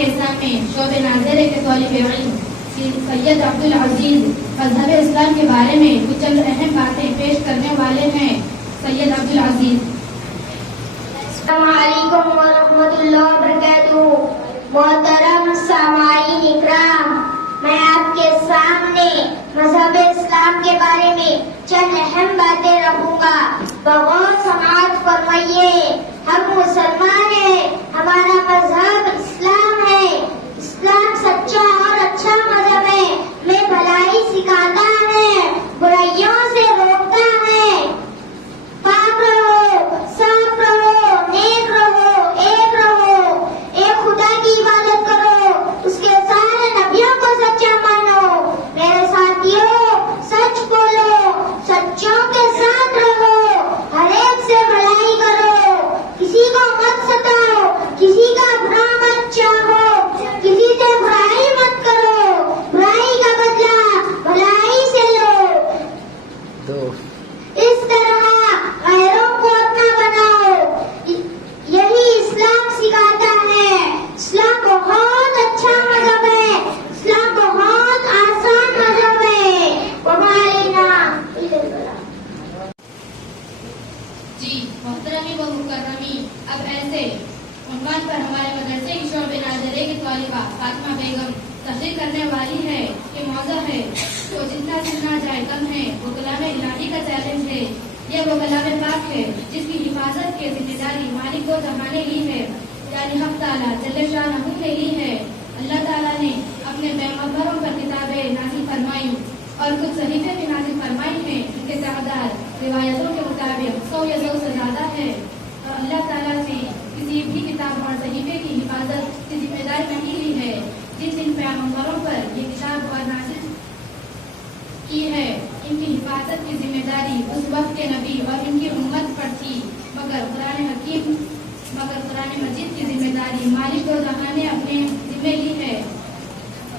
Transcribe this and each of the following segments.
کے سامنے شعب ناظرہ کے طالب علم سید عبدالعزیز مذہب اسلام کے بارے میں کچھ چند اہم باتیں پیش کرنے والے ہیں۔ سید عبدالعزیز۔ السلام علیکم ورحمۃ اللہ وبرکاتہ۔ محترم سامعین اکرام، میں آپ کے سامنے مذہب اسلام کے بارے میں چند اہم باتیں رکھوں گا، بغور سماعت فرمائیے۔ ہم مسلمان ہیں، ہمارا مذہب اسلام ہے۔ اسلام سچا اور اچھا مذہب ہے، ہمیں بھلائی سکھاتا ہے، برائیوں سے روکتا ہے۔ پاک رہو، صاف رہو، نیک رہو، ایک رہو، ایک خدا کی عبادت کرو، اس کے سارے نبیوں کو سچا مانو۔ میرے ساتھیوں، سچ بولو، سچوں کے ساتھ رہو، ہر ایک سے بھلائی کرو، کسی کو مت ستاؤ، کسی کا برا مت چاہو، کسی سے برائی مت کرو، برائی کا بدلہ بھلائی سے لو۔ اس طرح غیروں کو اپنا بناؤ، یہی اسلام سکھاتا ہے۔ اسلام بہت اچھا مذہب ہے، اسلام بہت آسان مذہب ہے۔ وما علینا الا البلاغ۔ جی محترمی و مکرمی، اب ایسے عنوان پر ہمارے مدرسے کی شعب ناظرہ کی طالبہ فاطمہ بیگم تحریر کرنے والی ہے کہ موضوع ہے تو جتنا سنا جائے کم ہے، وہ کلام الہی کا چیلنج ہے۔ یہ وہ کلام پاک ہے جس کی حفاظت کی ذمہ داری مالک و جہاں نے لی ہے، یعنی حق تعالیٰ جل شانہ نے لی ہے۔ اللہ تعالیٰ نے اپنے پیغمبروں پر کتابیں نازل فرمائی اور کچھ صحیفے بھی نازل فرمائی ہیں، ان کے تعداد روایتوں کے مطابق 100 یا 100 سے زیادہ ہے۔ اور اللہ تعالیٰ نے کسی بھی کتاب اور صحیفے کی حفاظت کی ذمہ داری نہیں لی ہے۔ جن پیغمبروں پر یہ کتاب اور نازل کی ہے، ان کی حفاظت کی ذمہ داری اس وقت کے نبی اور ان کی امت پر تھی، مگر قرآن مجید کی ذمہ داری مالک و جہاں نے اپنے ذمہ لی ہے۔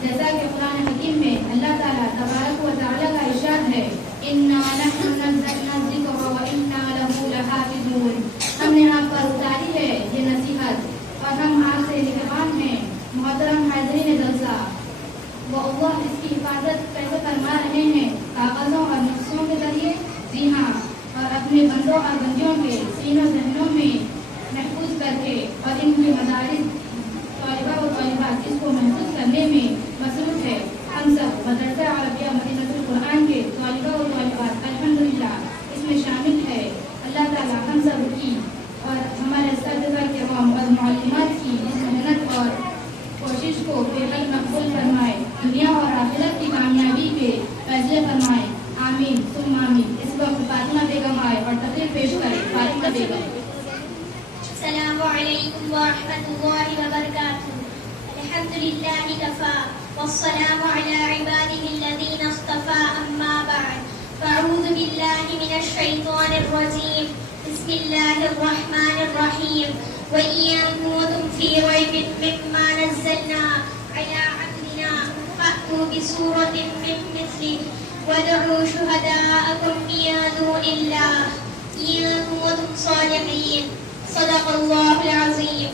جیسا کہ قرآن حکیم میں اللہ تعالیٰ تبارک و تعالیٰ کا ارشاد ہے، اِنَّا نَحْنُ نَزَّلْنَا الذِّكْرَ وَإِنَّا لَهُ لَحَافِظُونَ۔ ہم نے آپ پر اتاری ہے یہ نصیحت اور ہم آپ سے نگہبان ہیں۔ محترم حاضرین جلسہ، وہ اللہ اس کی حفاظت کیسے فرما رہے ہیں؟ کاغذوں اور نقشوں کے ذریعے؟ جی ہاں، اور اپنے بندوں اور بندیوں کے سینوں ذہنوں میں محفوظ کر کے، اور ان کی مدارس طالبہ و طالبات اس کو محفوظ کرنے میں مصروف ہے۔ ہم سب مدرسہ عربیہ مدینہ القرآن کے طالبہ و طالبات الحمدللہ اس میں شامل ہے۔ اللہ تعالیٰ ہم سب کی اور ہمارے اساتذہ کرام اور معلمات کی اس محنت اور کوشش کو بے حد مقبول فرمائے، دنیا اور آخرت کی کامیابی کے فیصلے فرمائے، آمین ثم آمین۔ اس وقت فاطمہ بیگم آئے اور تقریر پیش کرے۔ فاطمہ بیگم۔ السلام علیکم ورحمۃ اللہ وبرکاتہ۔ الحمد للہ کفا والسلام علی عبادہ الذین اصطفى، اما بعد فاعوذ باللہ من الشیطان الرجیم، بسم اللہ الرحمن الرحیم۔ وَإِن كُنتُمْ فِي رَيْبٍ مِّمَّا نَزَّلْنَا عَلَىٰ عَبْدِنَا فَأْتُوا بِسُورَةٍ مِّن مِّثْلِهِ وَادْعُوا شُهَدَاءَكُم مِّن دُونِ اللَّهِ إِن كُنتُمْ صَادِقِينَ۔ صدق اللہ العظیم۔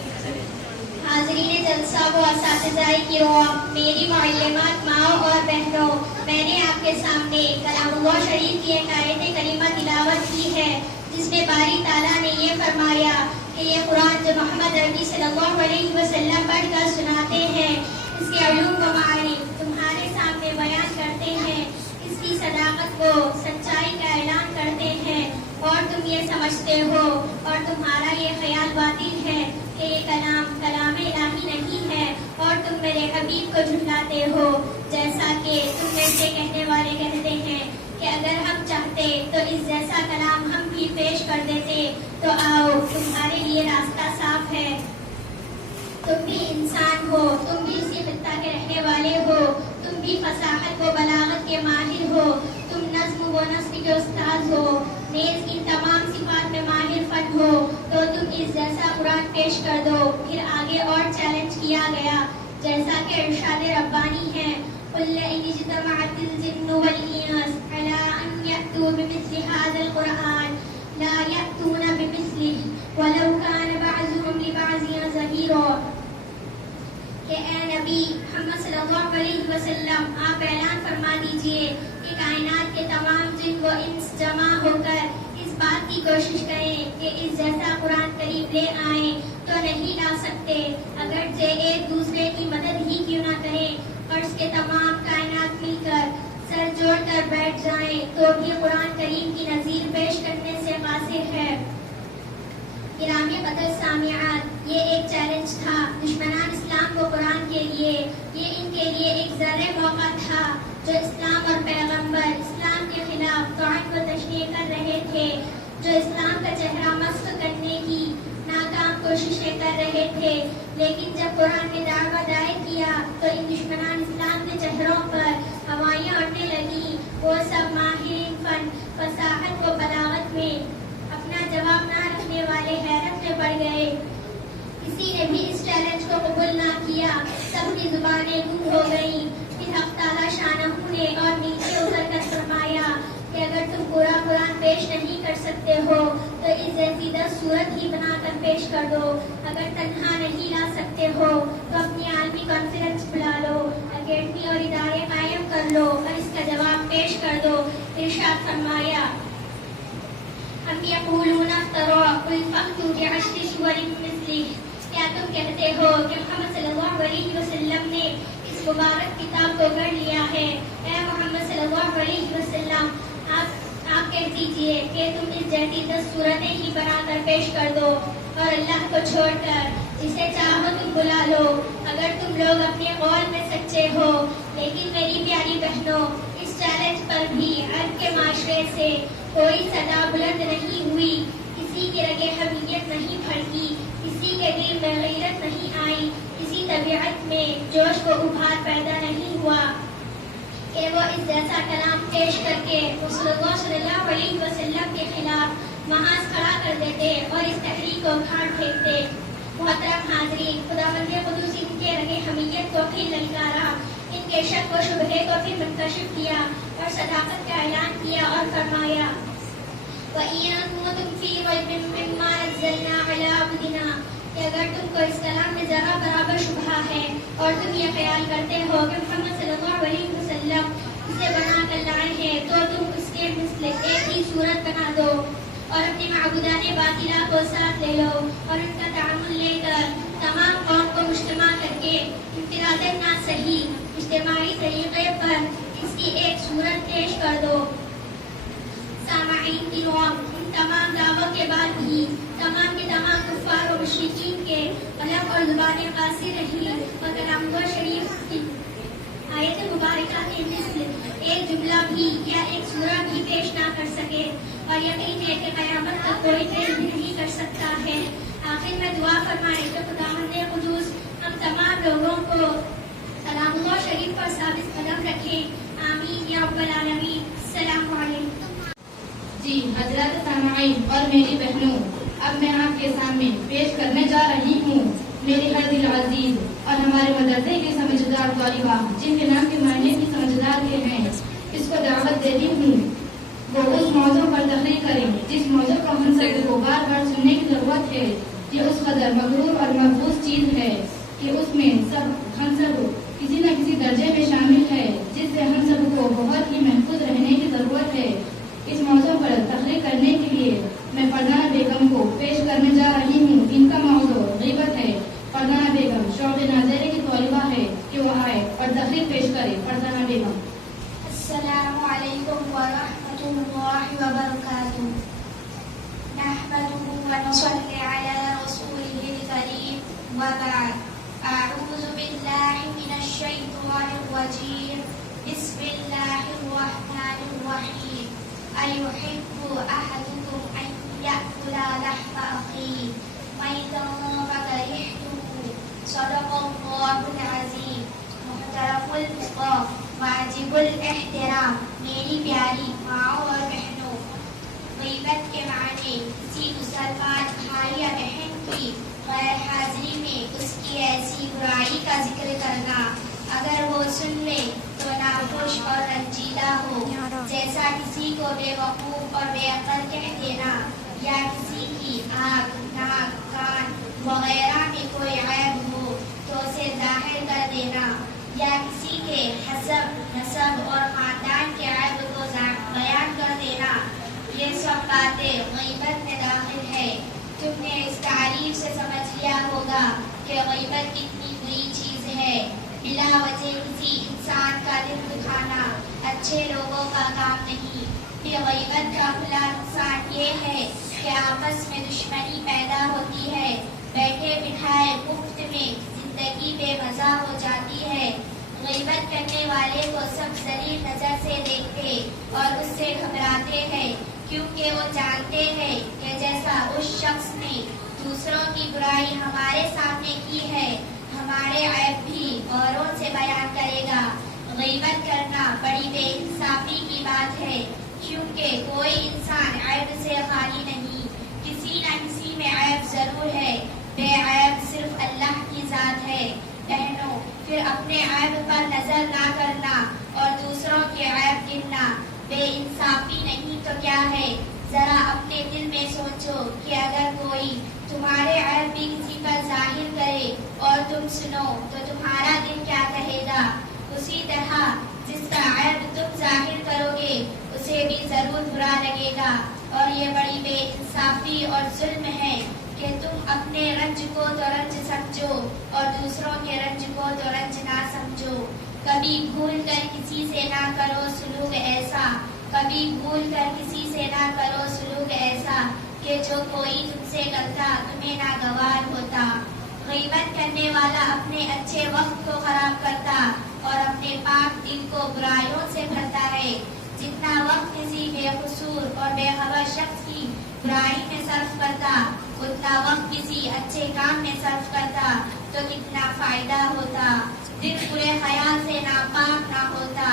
حاضرین جلسہ و اساتذہ کرام، میری معلمات ماؤں اور بہنوں، میں نے آپ کے سامنے کلام اللہ شریف کی ایک آیت کریمہ تلاوت کی ہے، جس میں باری تعالیٰ نے یہ فرمایا کہ یہ قرآن جو محمد عربی صلی اللہ علیہ وسلم پڑھ کر سناتے ہیں، اس کے علوم و معانی تمہارے سامنے بیان کرتے ہیں، اس کی صداقت کو سچائی کا اعلان کرتے ہیں، اور تم یہ سمجھتے ہو اور تمہارا یہ خیال باطل ہے کہ یہ کلام الہی نہیں ہے، اور تم میرے حبیب کو جھٹلاتے ہو، جیسا کہ تم میں سے کہنے والے کہتے ہیں کہ اگر ہم چاہتے تو اس جیسا کلام ہم بھی پیش کر دیتے۔ تو آؤ، تمہارے لیے راستہ صاف ہے، تم بھی انسان ہو، تم بھی اسی خطہ کے رہنے والے ہو، تم بھی فصاحت و بلاغت کے ماہر ہو، تم نظم و نثر کے استاد ہو، نیز ان تمام صفات میں ماہر فن ہو، تو تم اس جیسا قرآن پیش کر دو۔ پھر آگے اور چیلنج کیا گیا، جیسا کہ ارشاد ربانی ہے، قُلْ لَئِنِ اجْتَمَعَتِ الْجِنُّ وَالْإِنسُ عَلَىٰ أَن يَأْتُوا بِمِثْلِ هَٰذَا الْقُرْآنِ لَا يَأْتُونَ بِمِثْلِهِ وَلَوْ كَانَ بَعْضُهُمْ لِبَعْضٍ ظَهِيرًا۔ کہ علیہ وسلم آپ اعلان فرما دیجئے کہ کائنات کے تمام جن و انس جمع ہو کر اس بات کی کوشش کریں کہ اس جیسا قرآن کریم لے آئیں تو نہیں لا سکتے، اگرچہ ایک دوسرے کی مدد ہی کیوں نہ کریں اور اس کے تمام کائنات مل کر سر جوڑ کر بیٹھ جائیں تو بھی قرآن کریم کی نظیر پیش کرنے سے قاصر ہے۔ گرامی قدر سامعات، یہ ایک چیلنج تھا دشمنان اسلام و قرآن کے لیے، یہ ان کے لیے ایک زرعی موقع تھا جو اسلام اور پیغمبر اسلام کے خلاف طعن و تشنیع کر رہے تھے، جو اسلام کا چہرہ مسخ کرنے کی ناکام کوششیں کر رہے تھے، لیکن جب قرآن نے دعویٰ دائر کیا تو ان دشمنان اسلام کے چہروں پر ہوائیاں اڑنے لگیں۔ وہ سب ماہرین فن، فصاحت و بلاغت میں اپنا جواب نہ رکھنے والے حیرت میں پڑ گئے۔ کسی نے بھی اس چیلنج کو قبول نہ کیا، سب کی زبانیں گم ہو گئیں۔ پھر حق تعالیٰ شانہ نے اور نیچے اتر کر فرمایا کہ اگر تم پورا قرآن پیش نہیں کر سکتے ہو تو اس جیسی 10 سورت ہی بنا کر پیش کر دو، اگر تنہا نہیں لا سکتے ہو تو اپنی عالمی کانفرنس بلا لو، اکیڈمی اور ادارے قائم کر لو اور اس کا جواب پیش کر دو۔ ارشاد فرمایا ہم یقولون افترا قل فأتوا بعشر سور مثلہ، کیا تم کہتے ہو کہ محمد صلی اللہ علیہ وسلم نے اس مبارک کتاب کو گھڑ لیا ہے؟ اے محمد صلی اللہ علیہ وسلم، آپ کہہ دیجئے کہ تم اس جیسی 10 سورتیں ہی بنا کر پیش کر دو اور اللہ کو چھوڑ کر جسے چاہو تم بلا لو، اگر تم لوگ اپنے قول میں سچے ہو۔ لیکن میری پیاری بہنوں، اس چیلنج پر بھی عرب کے معاشرے سے کوئی صدا بلند نہیں ہوئی، کسی کی رگے حمیت نہیں بھڑکی، کسی کے دل میں غیرت نہیں آئی، کسی طبیعت میں جوش و ابھار پیدا نہیں ہوا کہ وہ اس جیسا کلام پیش کر کے رسول اللہ صلی اللہ علیہ وسلم کے خلاف محاذ کھڑا کر دیتے اور اس تحریک کو کھاڑ پھینکتے۔ محترم حاضرین، خداوند قدوس ان کے رگے حمیت کو پھر للکارا، ان کے شک و شبہے کو پھر منکشف کیا اور صداقت کا اعلان کیا اور فرمایا وَإِن كُنتُمْ فِي رَيْبٍ مِّمَّا نَزَّلْنَا عَلَىٰ عَبْدِنَا، کہ اگر تم کو اس کلام میں ذرا برابر شبہ ہے اور تم یہ خیال کرتے ہو کہ محمد صلی اللہ علیہ وسلم اسے بنا کر لائے ہیں تو تم اس کے مثل ایک ہی صورت بنا دو اور اپنے معبودان باطلہ کو ساتھ لے لو اور ان کا تعامل لے کر تمام قوم کو مجتمع کر کے انفراداً نہ صحیح اجتماعی طریقے پر اس کی ایک صورت پیش کر دو۔ سامعین کرام، ان تمام دعووں کے بعد بھی تمام کے تمام کفار و مشرکین کے قلم اور زبانیں قاصر رہی اور کلام اللہ شریف کی آیت مبارکہ کے مثل ایک جملہ بھی یا ایک سورہ بھی پیش نہ کر سکے، اور یقین ہے کہ قیامت تک کوئی پیش بھی نہیں کر سکتا ہے۔ آخر میں دعا فرمائے کہ خداوند قدوس ہم تمام لوگوں کو کلام اللہ شریف پر ثابت قدم رکھیں، آمین یا رب العالمین۔ السلام علیکم۔ جی حضرات سامعین اور میری بہنوں، اب میں آپ کے سامنے پیش کرنے جا رہی ہوں میری ہر دل عزیز اور ہمارے مدرسے کے سمجھدار طالبہ، جن کے نام کے معنی بھی سمجھدار کے ہیں، اس کو دعوت دیتی ہوں وہ اس موضوع پر تقریر کریں جس موضوع کو ہم سب کو بار بار سننے کی ضرورت ہے۔ یہ اس قدر مغرور اور محفوظ چیز ہے کہ اس میں ہم سب کسی نہ کسی درجے میں شامل ہے، جس سے ہم سب کو بہت ہی محفوظ رہنے کی ضرورت ہے۔ اس موضوع پر تقریر کرنے کے لیے میں فرزانہ بیگم کو پیش کرنے جا رہی ہوں۔ ان کا موضوع غیبت ہے۔ فرزانہ بیگم شوق ناظرے کی طالبہ ہے کہ وہ آئے اور تقریر پیش کرے۔ فرزانہ بیگم۔ السلام علیکم ورحمۃ اللہ وبرکاتہ۔ نحمده ونصلي على رسوله الكريم وبعد، أعوذ بالله من الشيطان الرجيم، بسم الله الرحمن الرحيم۔ أيحب أحدكم أن يأكل لحم أخيه ميتا فكرهتموه، صدق الله العظيم۔ محترم الفقراء، واجب الاحترام، میری پیاری ماؤں اور بہنوں، غیبت کے معنی کسی مسلمان بھائی یا بہن کی غیر حاضری میں اس کی ایسی برائی کا ذکر کرنا، اگر وہ سن لے تو ناخوش اور رنجیدہ ہو، جیسا کسی کو بے وقوف اور بے عقل کہہ دینا، یا کسی کی آنکھ، ناک، کان وغیرہ میں کوئی عیب ہو تو اسے ظاہر کر دینا، یا کسی کے نسب اور خاندان کے عیب کو بیان کر دینا، یہ سب باتیں غیبت میں داخل ہے۔ تم نے اس تعریف سے سمجھ لیا ہوگا کہ غیبت کتنی بری چیز ہے۔ بلا وجہ کسی انسان کا دل دکھانا اچھے لوگوں کا کام نہیں۔ پھر غیبت کا کھلا نقصان یہ ہے کہ آپس میں دشمنی پیدا ہوتی ہے، بیٹھے بٹھائے مفت میں زندگی بے مزہ ہو جاتی ہے۔ غیبت کرنے والے کو سب ذلیل نظر سے دیکھتے اور اس سے گھبراتے ہیں، کیونکہ وہ جانتے ہیں کہ جیسا اس شخص نے دوسروں کی برائی ہمارے سامنے کی ہے، ہمارے عیب بھی اوروں سے بیان کرے گا۔ غیبت کرنا بڑی بے انصافی کی بات ہے، کیونکہ کوئی انسان عیب سے خالی نہیں، کسی نہ کسی میں عیب ضرور ہے۔ بے عیب صرف اللہ کی ذات ہے۔ بہنوں، پھر اپنے عیب پر نظر نہ کرنا اور دوسروں کے عیب گننا بے انصافی نہیں تو کیا ہے؟ ذرا اپنے دل میں سوچو کہ اگر کوئی تمہارے عیب بھی کسی پر ظاہر کرے اور تم سنو تو تمہارا دل کیا کہے گا؟ اسی طرح جس کا عیب تم ظاہر کرو گے اسے بھی ضرور برا لگے گا، اور یہ بڑی بے انصافی اور ظلم ہے کہ تم اپنے رنج کو تو رنج سمجھو اور دوسروں کے رنج کو تو رنج نہ سمجھو۔ کبھی بھول کر کسی سے نہ کرو سلوک ایسا، کبھی بھول کر کسی سے نہ کرو سلوک ایسا کہ جو کوئی تم سے کرتا تمہیں ناگوار ہوتا۔ غیبت کرنے والا اپنے اچھے وقت کو خراب کرتا اور اپنے پاک دل کو برائیوں سے بھرتا ہے۔ جتنا وقت کسی بے قصور اور بے خبر شخص کی برائی میں صرف کرتا، اتنا وقت کسی اچھے کام میں صرف کرتا تو کتنا فائدہ ہوتا، دل برے خیال سے ناپاک نہ ہوتا۔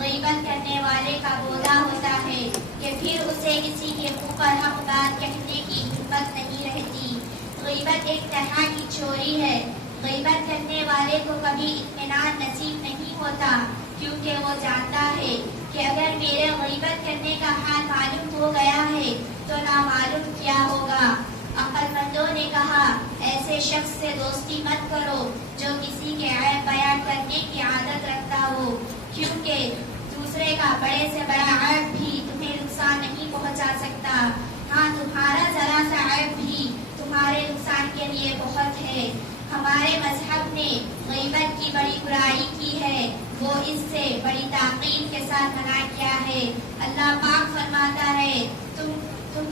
غیبت کرنے والے کا بولا ہوتا ہے کہ پھر اسے کسی کے منہ پر حق بات کہنے کی ہمت نہیں رہتی۔ غیبت ایک طرح کی چوری ہے۔ غیبت کرنے والے کو کبھی اطمینان نصیب نہیں ہوتا، کیونکہ وہ جانتا ہے کہ اگر میرے غیبت کرنے کا حال معلوم ہو گیا ہے تو نامعلوم کیا ہوگا۔ عقل مندوں نے کہا ایسے شخص سے دوستی مت کرو جو کسی کے عیب بیان کرنے کی عادت رکھتا ہو، کیونکہ دوسرے کا بڑے سے بڑا عیب بھی تمہیں نقصان نہیں پہنچا سکتا۔ ہاں، تمہارا ذرا سا عیب بھی تمہارے نقصان کے لیے بہت ہے۔ ہمارے مذہب نے غیبت کی بڑی برائی کی ہے، وہ اس سے بڑی تاکید کے ساتھ منع کیا ہے۔ اللہ پاک فرماتا ہے تم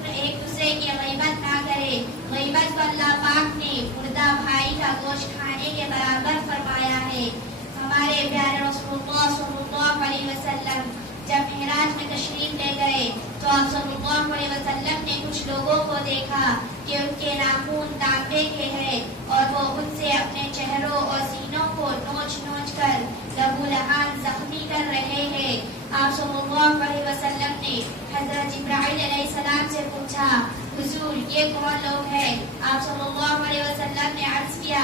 ایک دوسرے کی غیبت نہ کرے۔ غیبت کو اللہ پاک نے مردہ بھائی کا گوشت کھانے کے برابر فرمایا ہے۔ ہمارے پیارے رسول اللہ صلی اللہ علیہ وسلم جب معراج میں تشریف لے گئے تو آپ صلی اللہ علیہ وسلم نے کچھ لوگوں کو دیکھا کہ ان کے ناخن تانبے کے ہیں اور وہ ان سے اپنے چہروں اور سینوں کو نوچ نوچ کر لہو لہان زخمی کر رہے ہیں۔ آپ صلی اللہ علیہ وسلم نے حضرت جبرائیل علیہ السلام سے پوچھا حضور یہ کون لوگ ہیں؟ آپ صلی اللہ علیہ وسلم نے عرض کیا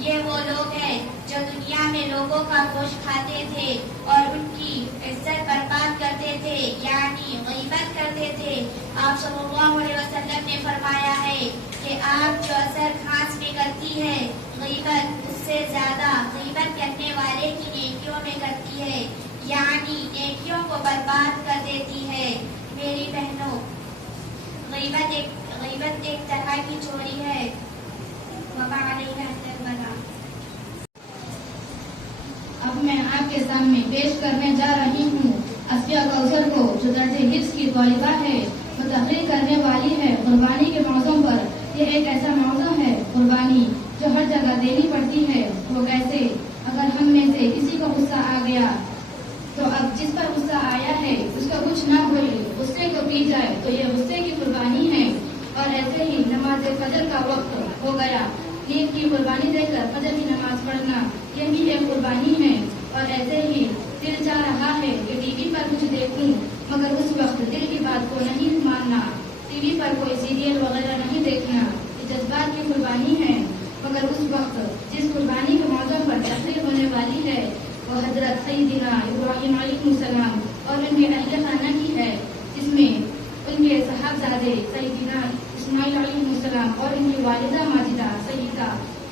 یہ وہ لوگ ہیں جو دنیا میں لوگوں کا گوشت کھاتے تھے اور ان کی عزت برباد کرتے تھے، یعنی غیبت کرتے تھے۔ آپ صلی اللہ علیہ وسلم نے فرمایا ہے کہ آپ جو اثر خاص میں کرتی ہے غیبت، اس سے زیادہ غیبت کرنے والے کی نیکیوں میں کرتی ہے، یعنی نیکیوں کو برباد کر دیتی ہے۔ میری بہنوں، غیبت ایک طرح کی چوری ہے۔ وما علینا الا البلاغ۔ اب میں آپ کے سامنے پیش کرنے جا رہی ہوں اسفیہ کوثر کو، جو درجہ حفظ کی طالبہ ہے، وہ تقریر کرنے والی ہے قربانی کے موضوع پر۔ یہ ایک ایسا موضوع ہے قربانی جو ہر جگہ دینی پڑتی ہے۔ وہ کیسے؟ اگر ہم میں سے کسی کو غصہ آ گیا تو اب جس پر غصہ آیا ہے اس کا کچھ نہ بولے، غصے کو پی جائے تو یہ غصے کی قربانی ہے۔ اور ایسے ہی نماز فجر کا وقت ہو گیا، عید کی قربانی دے کر فجر کی نماز پڑھنا یہ بھی ایک قربانی ہے۔ اور ایسے ہی دل چاہ رہا ہے کہ ٹی وی پر کچھ دیکھوں مگر اس وقت دل کی بات کو نہیں ماننا، ٹی وی پر کوئی سیریل وغیرہ نہیں دیکھنا، یہ جذبات کی قربانی ہے۔ مگر اس وقت جس قربانی کے موضوع پر تقریر ہونے والی ہے وہ حضرت سیدنا ابراہیم علیہ السلام اور ان کے اہل خانہ کی ہے، جس میں ان کے صاحبزادے سیدنا اسماعیل علیہ السلام اور ان کی والدہ ماجدہ سیدہ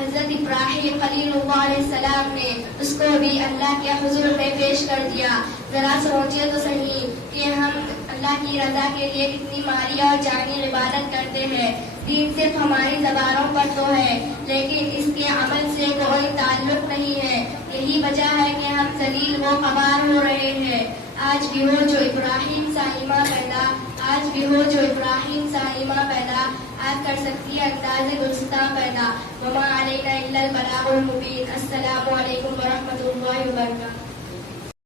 حضرت ابراہیم خلیل اللہ علیہ السلام نے اس کو بھی اللہ کے حضور میں پیش کر دیا. ذرا سوچیے تو صحیح کہ ہم اللہ کی رضا کے لیے کتنی مالی اور جانی عبادت کرتے ہیں. دین صرف ہماری زبانوں پر تو ہے لیکن اس کے عمل سے کوئی تعلق نہیں ہے. یہی وجہ ہے کہ ہم ذلیل و خوار ہو رہے ہیں. آج بھی ہو جو ابراہیم سا ایمان پیدا، آج بھی ہو جو ابراہیم سا ایمان پیدا، آج کر سکتی ہے انداز گلستان پیدا. وما علینا الا البلاغ المبین. السلام علیکم ورحمۃ اللہ وبرکاتہ.